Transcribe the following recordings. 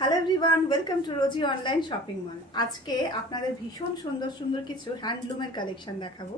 Hello everyone, welcome to Rosy online shopping mall. আজকে আপনাদের ভীষণ সুন্দর সুন্দর কিছু হ্যান্ডলুমের কালেকশন দেখাবো।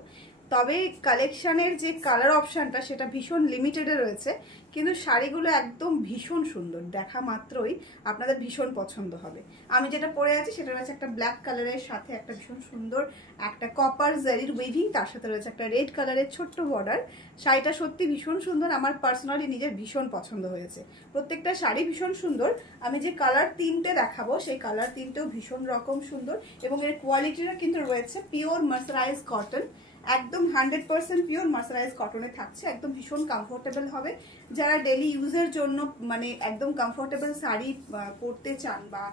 তবে কালেকশনের যে কালার অপশানটা সেটা ভীষণ লিমিটেডে রয়েছে, কিন্তু শাড়িগুলো একদম ভীষণ সুন্দর, দেখা মাত্রই আপনাদের ভীষণ পছন্দ হবে। আমি যেটা পরে আছি সেটা রয়েছে একটা ব্ল্যাক কালারের সাথে একটা ভীষণ সুন্দর একটা কপার জারির উইভিং, তার সাথে রয়েছে একটা রেড কালারের ছোট্ট বর্ডার। শাড়িটা সত্যি ভীষণ সুন্দর, আমার পার্সোনালি নিজের ভীষণ পছন্দ হয়েছে। প্রত্যেকটা শাড়ি ভীষণ সুন্দর। আমি যে কালার তিনটে দেখাবো সেই কালার তিনটেও ভীষণ রকম সুন্দর এবং এর কোয়ালিটিটা কিন্তু রয়েছে পিওর মার্সারাইজ কটন, একদম 100% পিওর মার্সারাইজ কটনে থাকছে। একদম ভীষণ কমফোর্টেবল হবে। যারা ডেলি ইউজের জন্য মানে একদম কমফোর্টেবল শাড়ি পরতে চান বা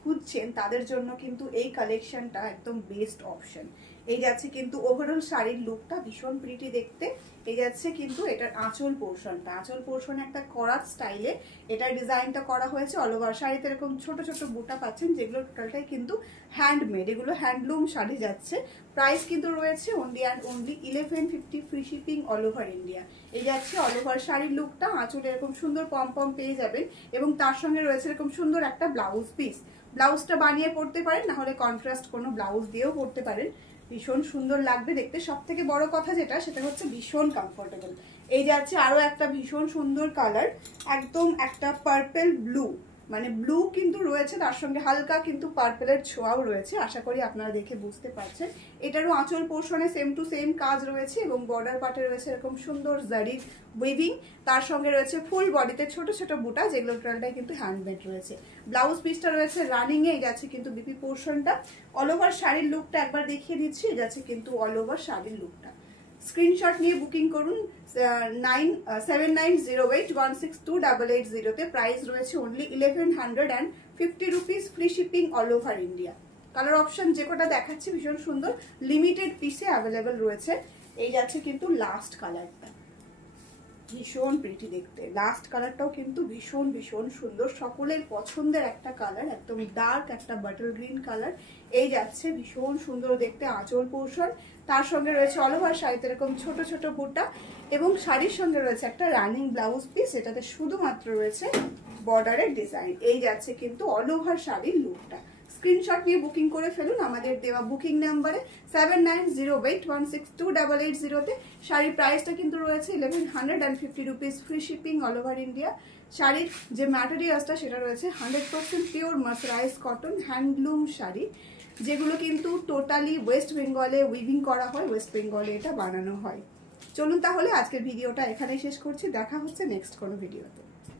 খুঁজছেন তাদের জন্য কিন্তু এই কালেকশনটা একদম বেস্ট অপশন। এই যাচ্ছে কিন্তু ওভারঅল শাড়ির লুকটা ভীষণ প্রিটি দেখতে। এই যাচ্ছে কিন্তু এটার আঁচল পোর্শনটা, আঁচল পোর্শনে একটা করাত স্টাইলে এটার ডিজাইনটা করা হয়েছে। অল ওভার শাড়িতে এরকম ছোট ছোট বুটা পাচ্ছেন, যেগুলো টোটালটাই কিন্তু হ্যান্ডমেড, এগুলো হ্যান্ডলুম শাড়ি যাচ্ছে। প্রাইস কিন্তু রয়েছে only and only 1150, free shipping all over India. এই যাচ্ছে অল ওভার শাড়ির লুকটা। আঁচলে এরকম সুন্দর পম পম পেয়ে যাবেন এবং তার সঙ্গে রয়েছে এরকম সুন্দর একটা ব্লাউজ পিস। ব্লাউজটা বানিয়ে পরতে পারেন, না হলে কন্ট্রাস্ট কোনো ব্লাউজ দিয়েও পরতে পারেন, ভীষণ সুন্দর লাগবে দেখতে। সব থেকে বড় কথা যেটা সেটা হচ্ছে ভীষণ কমফোর্টেবল। এই যাচ্ছে আরো একটা ভীষণ সুন্দর কালার, একদম একটা পার্পল ব্লু, মানে ব্লু কিন্তু রয়েছে, তার সঙ্গে হালকা কিন্তু পার্পলের ছোঁয়াও রয়েছে। আশা করি আপনারা দেখে বুঝতে পারছেন। এটারও আঁচল পোর্শনে সেম টু সেম কাজ রয়েছে এবং বর্ডার পার্টে রয়েছে এরকম সুন্দর জারির উইভিং, তার সঙ্গে রয়েছে ফুল বডিতে ছোট ছোট বুটা, যেগুলো টোটালটাই কিন্তু হ্যান্ডমেড রয়েছে। ব্লাউজ পিসটা রয়েছে রানিং এ। যাচ্ছে কিন্তু বিপি পোর্শনটা। অল ওভার শাড়ির লুকটা একবার দেখিয়ে দিচ্ছি। যাচ্ছে কিন্তু অল ওভার শাড়ির লুকটা। স্ক্রিনশট নিয়ে বুকিং করুন 7908162880 তে। প্রাইস রয়েছে only 1150 rupees, free shipping all over India. Colour option যে কটা দেখাচ্ছি ভীষণ সুন্দর, লিমিটেড পিসে অ্যাভেলেবেল রয়েছে। এই যাচ্ছে কিন্তু লাস্ট কালারটা, ভীষণ প্রিটি দেখতে। লাস্ট কালারটাও কিন্তু ভীষণ ভীষণ সুন্দর, সকলের পছন্দের একটা কালার, একদম ডার্ক একটা বাটল গ্রিন কালার। এই যাচ্ছে ভীষণ সুন্দর দেখতে আঁচল পোর্শন, তার সঙ্গে রয়েছে অল ওভার শাড়িতে এরকম ছোট ছোট বুটা এবং শাড়ির সঙ্গে রয়েছে একটা রানিং ব্লাউজ পিস, এটাতে শুধুমাত্র রয়েছে বর্ডারের ডিজাইন। এই যাচ্ছে কিন্তু অল ওভার শাড়ির লুকটা। স্ক্রিনশট নিয়ে বুকিং করে ফেলুন আমাদের দেওয়া বুকিং নাম্বারে 7908162880 তে। শাড়ির প্রাইসটা কিন্তু রয়েছে 1150 rupees, free shipping all over India. শাড়ির যে ম্যাটেরিয়ালসটা সেটা রয়েছে 100% pure mercerise cotton handloom sari, যেগুলো কিন্তু টোটালি ওয়েস্ট বেঙ্গলে উইভিং করা হয়, ওয়েস্ট বেঙ্গলে এটা বানানো হয়। চলুন তাহলে আজকের ভিডিওটা এখানেই শেষ করছি, দেখা হচ্ছে নেক্সট কোনো ভিডিওতে।